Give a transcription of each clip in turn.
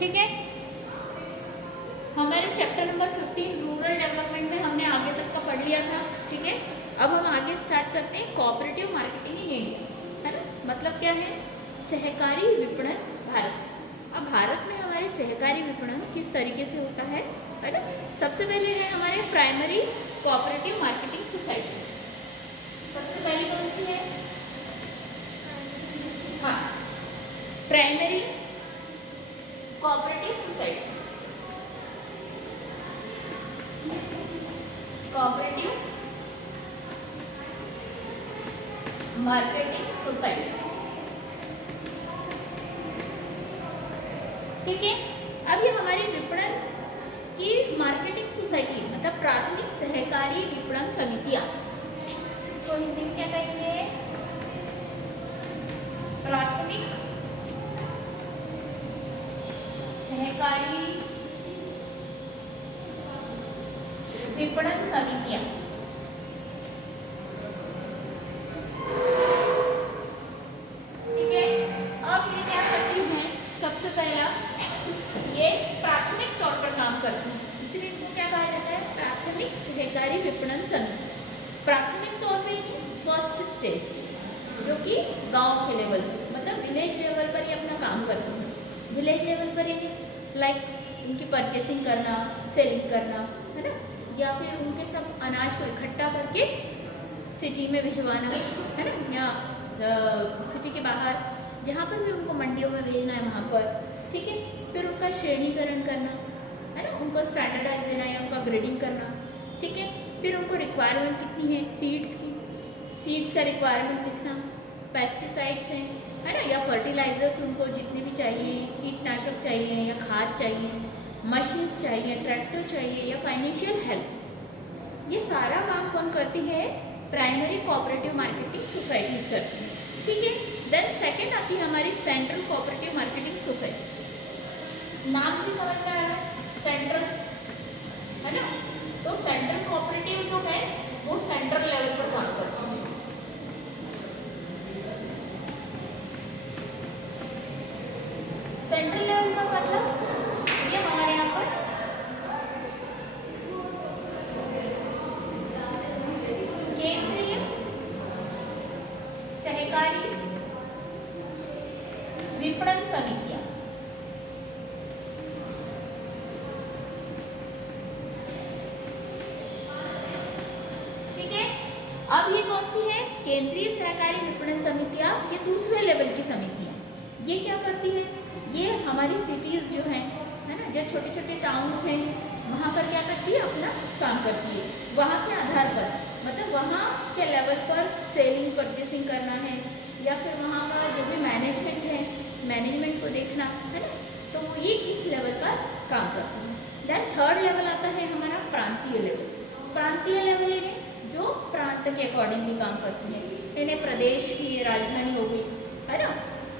ठीक है, हमारे चैप्टर नंबर 15 रूरल डेवलपमेंट में हमने आगे तक का पढ़ लिया था। ठीक है, अब हम आगे स्टार्ट करते हैं कोऑपरेटिव मार्केटिंग इन इंडिया, है ना। मतलब क्या है, सहकारी विपणन भारत। अब भारत में हमारे सहकारी विपणन किस तरीके से होता है ना। सबसे पहले है हमारे प्राइमरी कोऑपरेटिव मार्केटिंग सोसाइटी। सबसे पहली कौन सी है, हाँ, primary cooperative society, cooperative marketing society. ठीक है, अब ये हमारी विपणन की मार्केटिंग सोसाइटी मतलब प्राथमिक सहकारी विपणन समितियां, इसको हिंदी में क्या कहेंगे, प्राथमिक सहकारी विपणन समितियां। ठीक है, अब ये क्या करती हैं, सबसे पहला ये प्राथमिक तौर पर काम करती है, इसलिए इनको क्या कहा जाता है, प्राथमिक सहकारी विपणन समिति। प्राथमिक तौर पे फर्स्ट स्टेज जो कि गांव के लेवल मतलब विलेज लेवल पर ही अपना काम करती है। विलेज लेवल पर ही लाइक उनकी परचेसिंग करना, सेलिंग करना, है ना, या फिर उनके सब अनाज को इकट्ठा करके सिटी में भिजवाना, है ना, या सिटी के बाहर जहाँ पर भी उनको मंडियों में भेजना है वहाँ पर। ठीक है, फिर उनका श्रेणीकरण करना, है ना, उनको स्टैंडर्डाइज देना या उनका ग्रेडिंग करना। ठीक है, फिर उनको रिक्वायरमेंट कितनी है सीड्स की, सीड्स का रिक्वायरमेंट लिखना, पेस्टिसाइड्स हैं, है ना, या फर्टिलाइजर्स उनको जितने भी चाहिए, कीटनाशक चाहिए या खाद चाहिए, मशीन्स चाहिए, ट्रैक्टर चाहिए या फाइनेंशियल हेल्प, ये सारा काम कौन करती है, प्राइमरी कोऑपरेटिव मार्केटिंग सोसाइटीज करती है। ठीक है, देन सेकंड आती है हमारी सेंट्रल कोऑपरेटिव मार्केटिंग सोसाइटी। नाम से समझ में आ रहा है सेंट्रल, है ना, तो सेंट्रल कोऑपरेटिव जो है वो सेंट्रल लेवल पर काम करती है। सेंट्रल लेवल पर मतलब ये हमारे यहाँ पर केंद्रीय सहकारी विपणन समितियां। ठीक है, अब ये कौन सी है, केंद्रीय सहकारी विपणन समितियां, ये दूसरे लेवल की समितियां। ये क्या करती है, ये हमारी सिटीज जो हैं, है ना, जो छोटे छोटे टाउन्स हैं वहाँ पर क्या करती है, अपना काम करती है। वहाँ के आधार पर मतलब वहाँ के लेवल पर सेलिंग परचेसिंग करना है या फिर वहाँ का जो भी मैनेजमेंट है, मैनेजमेंट को देखना, है ना, तो ये इस लेवल पर काम करती है। देन थर्ड लेवल आता है हमारा प्रांतीय लेवल। प्रांतीय लेवल ये जो प्रांत के अकॉर्डिंगली काम करती है, यानी प्रदेश की राजधानी हो गई, है ना,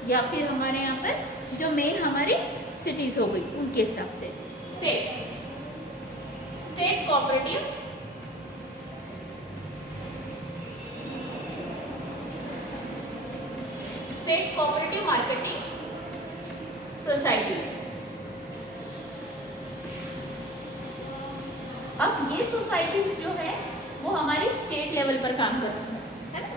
या फिर हमारे यहाँ पर जो मेन हमारी सिटीज हो गई उनके हिसाब से। State state cooperative state cooperative marketing society. अब ये सोसाइटीज जो है वो हमारी स्टेट लेवल पर काम करती है ना,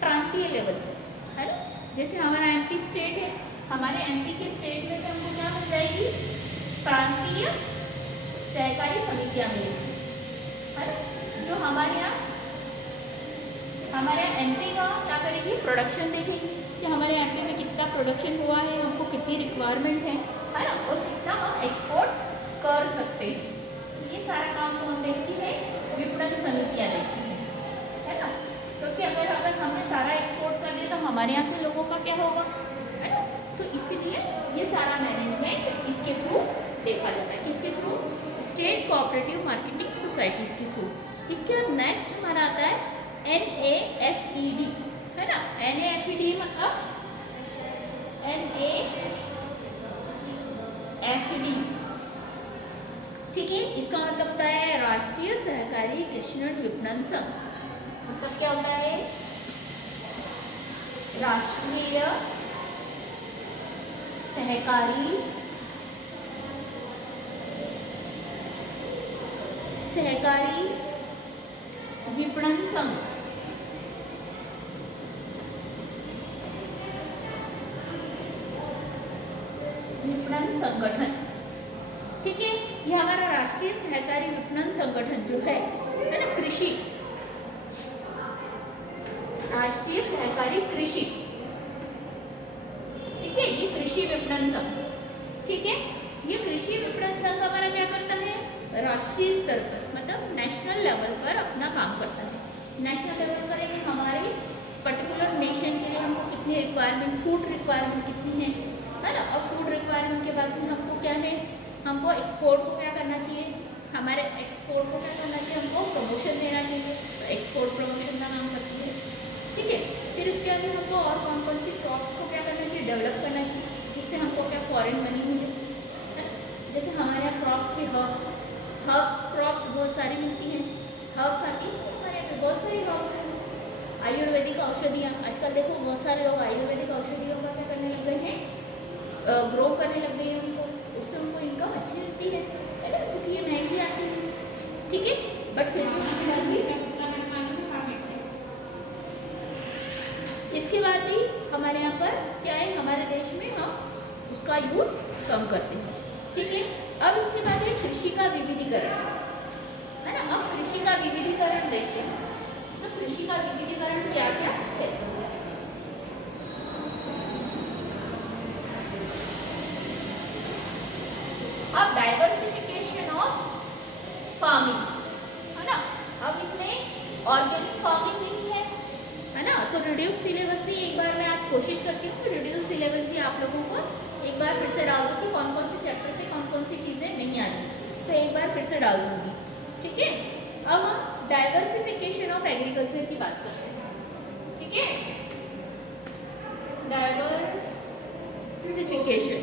प्रांतीय लेवल पर, है ना। जैसे हमारा एमपी स्टेट है, हमारे एमपी के स्टेट में तो हमको क्या मिल जाएगी, प्रांतीय सहकारी समितियां मिलेगी, है ना। जो हमारे यहाँ एमपी का क्या करेगी, प्रोडक्शन देखेगी कि हमारे एमपी में कितना प्रोडक्शन हुआ है, हमको कितनी रिक्वायरमेंट है ना, और कितना हम एक्सपोर्ट कर सकते हैं। ये सारा काम कौन देखती है, विपणन समितियाँ देखती है ना। क्योंकि अगर हमने सारा एक्सपोर्ट कर दिया तो हमारे यहाँ के लोगों का क्या होगा, है ना। तो इसीलिए ये सारा मैनेजमेंट इसके थ्रू देखा जाता है, किसके through, state cooperative marketing societies के थ्रू। इसके बाद नेक्स्ट हमारा आता है NAFED, है ना। NAFED मतलब NAFED, ठीक है, इसका मतलब होता है राष्ट्रीय सहकारी कृषि विपणन संघ। मतलब क्या होता है, राष्ट्रीय सहकारी सहकारी विपणन संघ, विपणन संगठन, ठीक है। ये हमारा राष्ट्रीय सहकारी विपणन संगठन जो है ना, कृषि, राष्ट्रीय सहकारी कृषि, ठीक है, ये कृषि विपणन संघ, ठीक है। ये कृषि विपणन संघ हमारा क्या करता है, राष्ट्रीय स्तर पर मतलब नेशनल लेवल पर अपना काम करता है। नेशनल लेवल पर है कि हमारे पर्टिकुलर नेशन के लिए हमको कितनी रिक्वायरमेंट, फूड रिक्वायरमेंट कितनी है ना। और फूड रिक्वायरमेंट के बाद में हमको क्या है, हमको एक्सपोर्ट को क्या करना चाहिए, हमारे एक्सपोर्ट को क्या करना चाहिए, हमको प्रमोशन देना चाहिए, तो एक्सपोर्ट प्रमोशन का काम करती है, ठीक है। फिर उसके अंदर हमको और कौन कौन सी क्रॉप्स को क्या करना चाहिए, डेवलप करना चाहिए, जिससे हमको क्या फॉरेन मनी मिले, है ना। जैसे हमारे यहाँ क्रॉप्स की हर्ब्स क्रॉप्स बहुत सारी मिलती हैं, हर्ब्स आती है हमारे यहाँ पे बहुत सारी हर्ब्स हैं। आयुर्वेदिक औषधियाँ, आजकल देखो बहुत सारे लोग आयुर्वेदिक औषधियों का क्या करने लग गए हैं, ग्रो करने लग गए हैं उनको, उससे उनको इनकम अच्छी मिलती है ना, क्योंकि ये महंगी आती है, ठीक है। बट फिर भी इसके बाद भी हमारे यहाँ पर क्या है, हमारे देश में हम उसका यूज़ कम करते हैं, ठीक है। अब इसके बाद है कृषि का विविधीकरण, है ना। अब कृषि का विविधीकरण देखते हैं, तो कृषि का विविधीकरण क्या क्या है। अब डाइवर्सिफिकेशन ऑफ फार्मिंग, है ना। अब इसमें ऑर्गेनिक फार्मिंग भी है ना। तो रिड्यूस सिलेबस भी एक बार मैं आज कोशिश करती हूँ कि रिड्यूस सिलेबस भी आप लोगों को एक बार फिर से डाल दूँ कि कौन कौन से चैप्टर से कौन कौन सी चीज़ें नहीं आ रही, तो एक बार फिर से डाल दूँगी, ठीक है। अब हम डाइवर्सिफिकेशन ऑफ एग्रीकल्चर की बात करते हैं, ठीक है। डाइवर्सिफिकेशन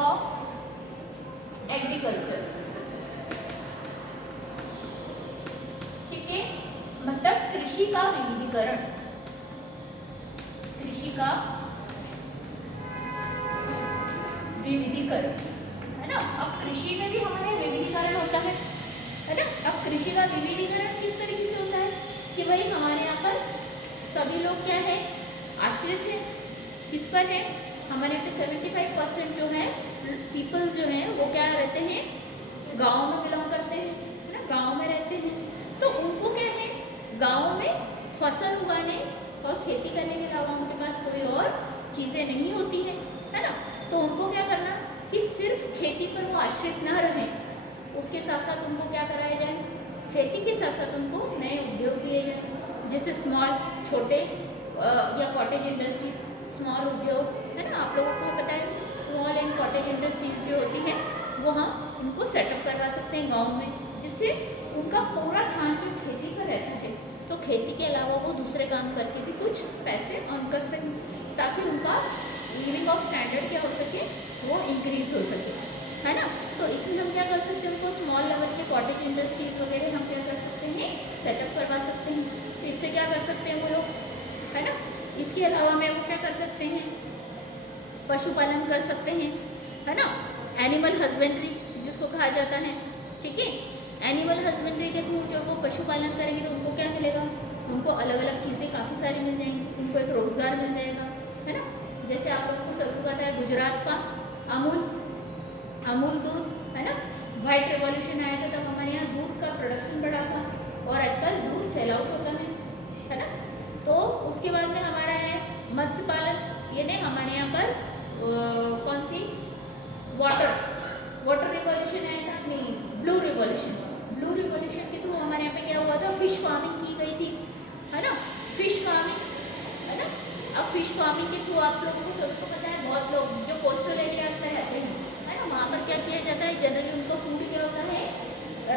ऑफ एग्रीकल्चर, ठीक है। मतलब कृषि का विविधीकरण, कृषि का विविधीकरण, है ना। अब कृषि में भी हमारे विविधीकरण होता है ना। अब कृषि का विविधीकरण किस तरीके से होता है कि भाई हमारे यहाँ पर सभी लोग क्या है, आश्रित है, किस पर है, हमारे यहाँ पे 75% जो है पीपल्स जो हैं वो क्या रहते हैं, गाँव में बिलोंग करते हैं, है ना, गाँव में रहते हैं। तो उनको क्या है, गाँव में फसल उगाने और खेती करने के अलावा उनके पास कोई और चीज़ें नहीं होती है ना। तो उनको क्या करना कि सिर्फ खेती पर वो आश्रित ना रहें, उसके साथ साथ उनको क्या कराया जाए, खेती के साथ साथ उनको नए उद्योग दिए जाए, जैसे स्मॉल, छोटे या कॉटेज इंडस्ट्रीज, स्मॉल उद्योग, है ना। आप लोगों को पता है स्मॉल एंड कॉटेज इंडस्ट्रीज जो होती हैं वो हम उनको सेटअप करवा सकते हैं गांव में, जिससे उनका पूरा ध्यान जो खेती पर रहता है, तो खेती के अलावा वो दूसरे काम करके भी कुछ पैसे अर्न कर सकें, ताकि उनका लिविंग ऑफ स्टैंडर्ड क्या हो सके, वो इंक्रीज हो सके, है ना। तो इसमें हम क्या कर सकते हैं, उनको स्मॉल लेवल के कॉटेज इंडस्ट्रीज वगैरह हम क्या कर सकते हैं, सेटअप करवा सकते हैं। तो इससे क्या कर सकते हैं वो लोग, है ना। इसके अलावा में वो क्या कर सकते हैं, पशुपालन कर सकते हैं, है ना। एनिमल हस्बेंड्री जिसको कहा जाता है, ठीक है। एनिमल हस्बेंड्री के थ्रू जब वो पशुपालन करेंगे तो उनको क्या मिलेगा, उनको अलग अलग चीज़ें काफ़ी सारी मिल जाएंगी, उनको एक रोज़गार मिल जाएगा, है ना। जैसे आप लोगों को सबको पता है गुजरात का अमूल दूध, है ना। वाइट रेवोल्यूशन आया था तब हमारे यहाँ दूध का प्रोडक्शन बढ़ा था, और आजकल दूध सेल आउट होता है ना। तो उसके बाद में हमारा है मत्स्य पालन, ये नहीं हमारे यहाँ पर कौन सी वाटर रिवॉल्यूशन आया था, नहीं ब्लू रिवॉल्यूशन के थ्रू हमारे यहाँ पे क्या हुआ था, फिश फार्मिंग की गई थी, है ना। फिश फार्मिंग, है ना। अब फिश फार्मिंग के थ्रू आप लोगों को सबको पता है, बहुत लोग जो कोस्टल एरियाज में रहते हैं, है ना, वहाँ पर क्या किया जाता है, जनरली उनको फूड क्या होता है,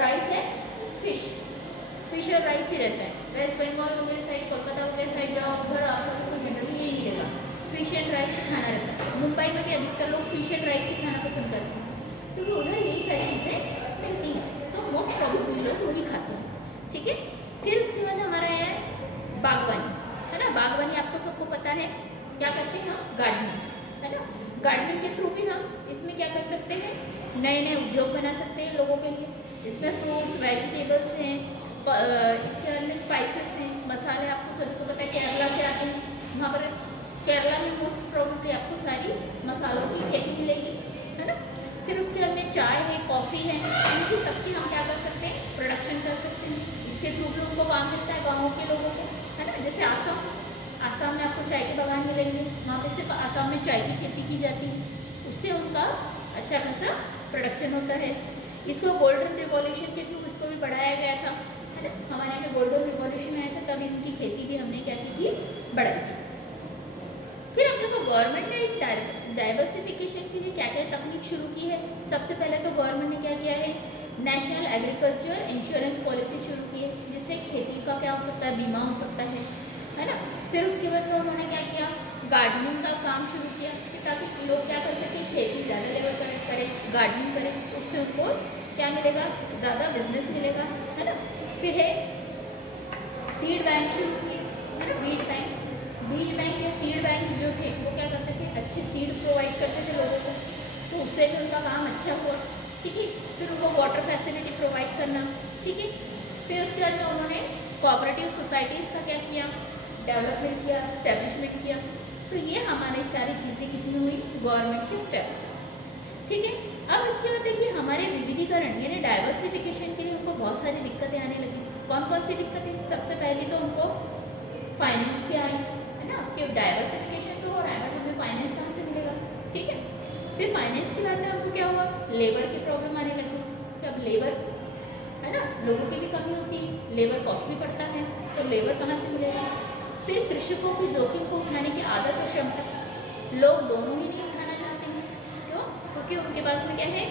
राइस है, फिश और राइस ही रहता है। वेस्ट बंगाल वगैरह साइड, कोलकाता वगैरह साइड जाओ, उधर आप लोगों को जनरली यही मिलेगा, फिश एंड राइस ही खाना रहता है। मुंबई में भी अधिकतर लोग फिश एंड राइस ही खाना पसंद करते हैं, क्योंकि उधर यही सारी चीज़ें मिलती हैं, तो मोस्ट प्रॉब्लली लोग वही खाते हैं, ठीक है। फिर उसके बाद हमारा है बागवानी, है ना। बागवानी आपको सबको पता है क्या करते हैं हम, गार्डनिंग, है ना। गार्डनिंग के थ्रू भी हम इसमें क्या कर सकते हैं, नए नए उद्योग बना सकते हैं लोगों के लिए। इसमें फ्रूट्स, वेजिटेबल्स हैं, इसके बाद में स्पाइसेस हैं, मसाले। आपको सभी को पता है केरला से आते हैं, वहाँ पर केरला में मोस्ट प्रोबेबली आपको सारी मसालों की खेती मिलेगी, है ना। फिर उसके बाद में चाय है, कॉफ़ी है, इनकी सबकी हम क्या कर सकते हैं, प्रोडक्शन कर सकते हैं। इसके थ्रू भी उनको काम मिलता है गाँव के लोगों को, है ना। जैसे आसाम में आपको चाय के बागान मिलेंगे, वहाँ पे सिर्फ आसाम में चाय की खेती की जाती है, उससे उनका अच्छा खासा प्रोडक्शन होता है। इसको गोल्डन रिवॉल्यूशन के थ्रू इसको भी बढ़ाया गया था, है ना। हमारे यहाँ पे गोल्डन रिवॉल्यूशन आया था, तब इनकी खेती भी हमने क्या की थी, बढ़ाई थी। फिर हम देखो गवर्नमेंट ने डाइवर्सिफिकेशन के लिए क्या क्या तकनीक शुरू की है। सबसे पहले तो गवर्नमेंट ने क्या किया है, नेशनल एग्रीकल्चर इंश्योरेंस पॉलिसी शुरू की है, जिससे खेती का क्या हो सकता है, बीमा हो सकता है ना। फिर उसके बाद में उन्होंने क्या किया, गार्डनिंग का काम शुरू किया, ताकि लोग क्या कर सकें, खेती ज़्यादा लेवल पर करें, गार्डनिंग करें, उससे उनको क्या मिलेगा, ज़्यादा बिजनेस मिलेगा, है ना। फिर है सीड बैंक शुरू किए, है ना। बीज बैंक या सीड बैंक जो थे वो क्या करते थे, अच्छे सीड प्रोवाइड करते थे लोगों को, तो उससे भी उनका काम अच्छा हुआ, ठीक है। फिर उनको वाटर फैसिलिटी प्रोवाइड करना, ठीक है। फिर उसके बाद में उन्होंने कोऑपरेटिव सोसाइटीज़ का क्या किया, डेवलपमेंट किया, इस्टेब्लिशमेंट किया। तो ये हमारी सारी चीज़ें किसी में हुई, गवर्नमेंट के स्टेप्स, ठीक है। अब इसके बाद देखिए हमारे विविधीकरण यानी डाइवर्सिफिकेशन के लिए उनको बहुत सारी दिक्कतें आने लगी। कौन कौन सी दिक्कतें, सबसे पहली तो उनको फाइनेंस की आई, है ना, कि डाइवर्सिफिकेशन तो हो रहा है बट हमें फाइनेंस कहाँ से मिलेगा, ठीक है। फिर फाइनेंस के बाद में हमको क्या हुआ, लेबर की प्रॉब्लम आने लगी कि अब लेबर, है ना, लोगों की भी कमी होती है, लेबर कॉस्ट भी पड़ता है, तो लेबर कहाँ से मिलेगा। फिर कृषकों की जोखिम को उठाने की आदत और क्षमता, लोग दोनों ही नहीं उठाना चाहते हैं, क्यों, क्योंकि उनके पास में क्या है,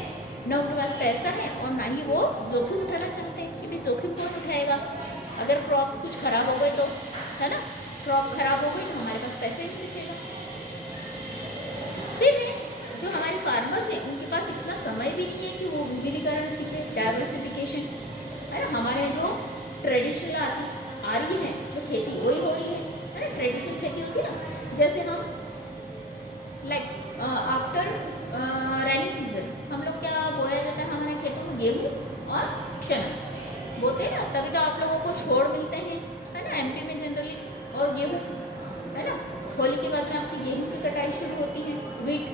ना उनके पास पैसा है और ना ही वो जोखिम उठाना चाहते हैं, कि भाई जोखिम कौन उठाएगा, अगर क्रॉप्स कुछ खराब हो गए तो, है ना, क्रॉप खराब हो गई तो हमारे पास पैसे ही नहीं बचेगा। फिर जो हमारे फार्मर्स हैं उनके पास इतना समय भी नहीं है कि वो विविधीकरण सीखे, डाइवर्सिफिकेशन, है ना। हमारे जो ट्रेडिशनल आ रही है जो खेती वही हो रही है ना, ट्रेडिशनल खेती होती है ना। जैसे हम लाइक आफ्टर रेनी सीजन हम लोग क्या बोया जाता है, हमारे खेतों में गेहूँ और चना बोते हैं ना, तभी तो आप लोगों को छोड़ मिलते हैं, है ना, एमपी में जनरली। और गेहूँ, है ना, होली के बाद में आपकी गेहूँ की कटाई शुरू होती है, वीट,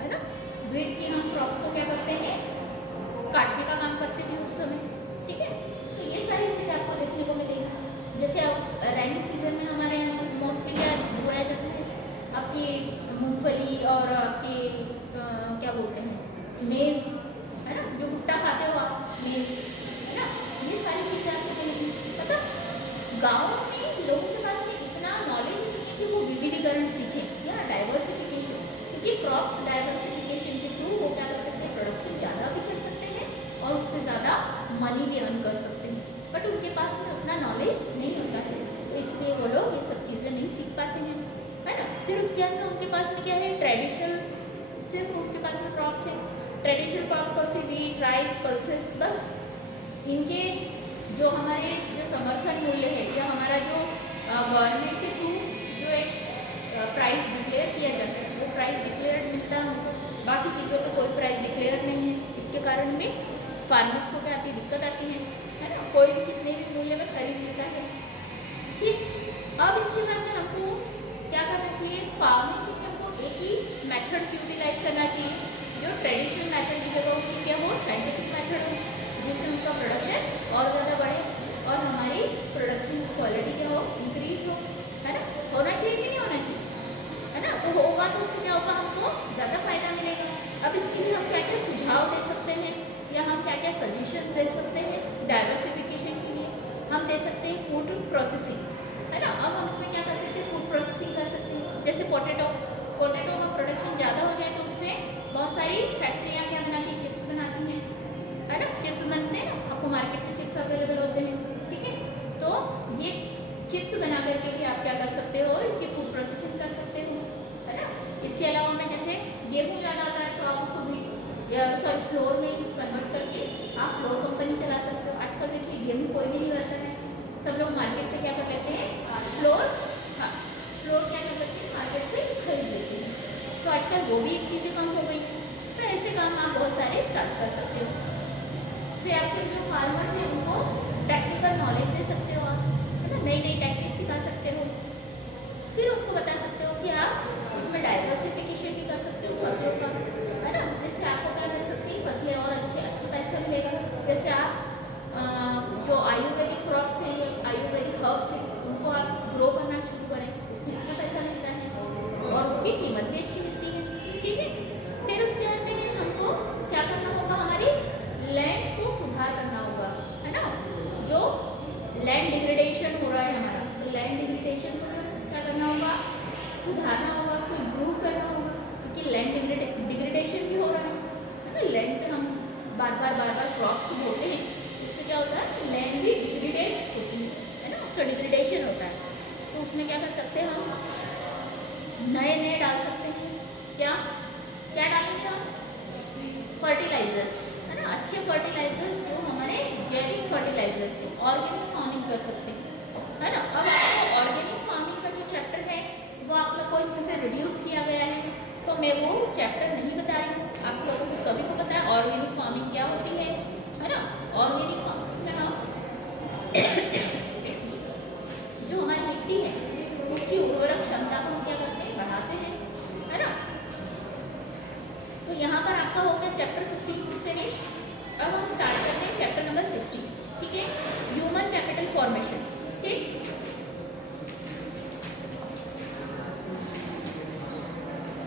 है ना, वीट की हम क्रॉप्स को क्या करते हैं, काटने का काम करते हैं उस समय, ठीक है। तो ये सारी चीज़ें आपको देखने को मिलेगी। जैसे अब रेनी सीजन में हमारे यहाँ मोस्टली क्या बोया जाता है, आपकी मूंगफली और आपकी क्या बोलते हैं, मेज़, है ना, जो भुट्टा खाते हो आप, मेज़, है ना, ये सारी चीज़ें आपको मिलेगी। मतलब गाँव में लोगों के पास में इतना नॉलेज नहीं है कि वो विविधीकरण सीखें या डाइवर्सिफिकेशन, क्योंकि क्रॉप्स डाइवर्सिफिकेशन के थ्रू वो क्या कर सकते हैं, प्रोडक्शन ज़्यादा भी कर सकते हैं और उससे ज़्यादा मनी भी अर्न कर सकते हैं, बट उनके पास में उतना नॉलेज नहीं होता है, तो इसलिए वो लोग ये सब चीज़ें नहीं सीख पाते हैं, है ना। फिर उसके अंदर उनके पास में क्या है, ट्रेडिशनल, सिर्फ उनके पास में क्रॉप्स है, ट्रेडिशनल क्रॉप्स कौन सी, वीट, राइस, पल्सेस, बस इनके जो हमारे जो समर्थन मूल्य है या हमारा जो गवर्नमेंट के थ्रू जो एक प्राइस डिक्लेयर किया जाता है वो प्राइस डिक्लेयर मिलता है हमको, बाकी चीज़ों पर कोई प्राइस डिक्लेयर नहीं है। इसके कारण में फार्मर्स को क्या आती है, दिक्कत आती है ना, कोई भी कितने भी मूल्य में खरीद लेता है, ठीक। अब इसके बाद में हमको क्या करना चाहिए, फार्मिंग के लिए हमको एक ही मेथड्स यूटिलाइज करना चाहिए, जो ट्रेडिशनल मेथड की जगह उनकी क्या हो, साइंटिफिक मेथड हो, जिससे उनका प्रोडक्शन और ज़्यादा बढ़े और हमारी प्रोडक्शन की क्वालिटी क्या हो, इंक्रीज हो, है ना। होना चाहिए कि नहीं होना चाहिए, है ना, तो होगा तो उससे क्या होगा, हमको ज़्यादा फायदा मिलेगा। अब इसके लिए हम क्या क्या सुझाव दे सकते हैं या हम क्या क्या सजेशन दे सकते हैं डाइवर्सिफिकेशन के लिए, हम दे सकते हैं फूड प्रोसेसिंग, है ना। अब हम इसमें क्या कर सकते हैं, फूड प्रोसेसिंग कर सकते हैं, जैसे पोटैटो का प्रोडक्शन ज़्यादा हो जाए तो उससे बहुत सारी फैक्ट्रियाँ क्या बनाती हैं, चिप्स बनाती हैं, है ना, चिप्स बनते हैं ना, आपको मार्केट में चिप्स अवेलेबल होते हैं, ठीक है। तो ये चिप्स बना करके भी आप क्या कर सकते हो, इसकी फूड प्रोसेसिंग कर सकते हो, है ना। इसके अलावा में जैसे गेहूँ ज़्यादा होता है तो आप उसको भी फ्लोर में कन्वर्ट करके आप फ्लोर कंपनी चला सकते हो। आजकल देखिए गेहूँ कोई भी नहीं करता है, सब लोग मार्केट से क्या कर लेते हैं, फ्लोर, हाँ, फ्लोर क्या कर लेते हैं, मार्केट से खरीद लेते हैं। तो आजकल कर वो भी एक चीज़ें कम हो गई। तो ऐसे काम आप बहुत सारे स्टार्ट कर सकते हो। फिर आपके जो फार्मर्स हैं उनको टेक्निकल नॉलेज दे सकते हो आप, है ना, नई नई टेक्निक सिखा सकते हो। फिर उनको बता सकते हो कि आप इसमें डाइवर्सिफिकेशन भी कर सकते हो फसलों का, है ना, जिससे आपको क्या मिल सकती है, फसलें और अच्छे पैसा मिलेगा। जैसे आप जो आयुर्वेदिक क्रॉप्स हैं या आयुर्वेदिक हर्ब्स हैं उनको आप ग्रो करना शुरू करें, उसमें अच्छा पैसा मिलता है और उसकी कीमत भी अच्छी मिलती है। ठीक है, फिर उसके बाद में हमको क्या करना होगा, हमारी लैंड को सुधार करना होगा, है ना। जो लैंड डिग्रेडेशन हो रहा है हमारा, तो लैंड डिग्रेडेशन को क्या करना होगा, सुधारना होगा, उसको इम्प्रूव करना होगा, क्योंकि लैंड डिग्रेडेशन भी हो रहा है ना। लैंड पे हम बार बार क्रॉप्स को बोते हैं, उससे क्या होता है, लैंड भी डिग्रेडेट होती है ना, उसका डिग्रेडेशन होता है। तो उसमें क्या कर सकते हैं, हम नए डाल सकते हैं। क्या क्या डालेंगे हम, फर्टिलाइजर्स, है ना, अच्छे फर्टिलाइजर्स जो हमारे जैविक फर्टिलाइजर्स हैं, ऑर्गेनिक फार्मिंग कर सकते हैं, है ना। अब आपको ऑर्गेनिक फार्मिंग का जो चैप्टर है वो आप लोग को इसमें से रिड्यूस किया गया है, तो मैं वो चैप्टर नहीं बता रही हूँ। आप लोगों को सभी को पता है ऑर्गेनिक फार्मिंग क्या होती है ना। ऑर्गेनिक फार्मिंग में हम जो हमारी मिट्टी है उसकी उर्वरक क्षमता को हम क्या करते हैं, बढ़ाते हैं, है ना। तो यहाँ पर आपका हो गया चैप्टर 15 फिनिश। अब हम स्टार्ट करते हैं चैप्टर नंबर 16। ठीक है, ह्यूमन कैपिटल फॉर्मेशन। ठीक,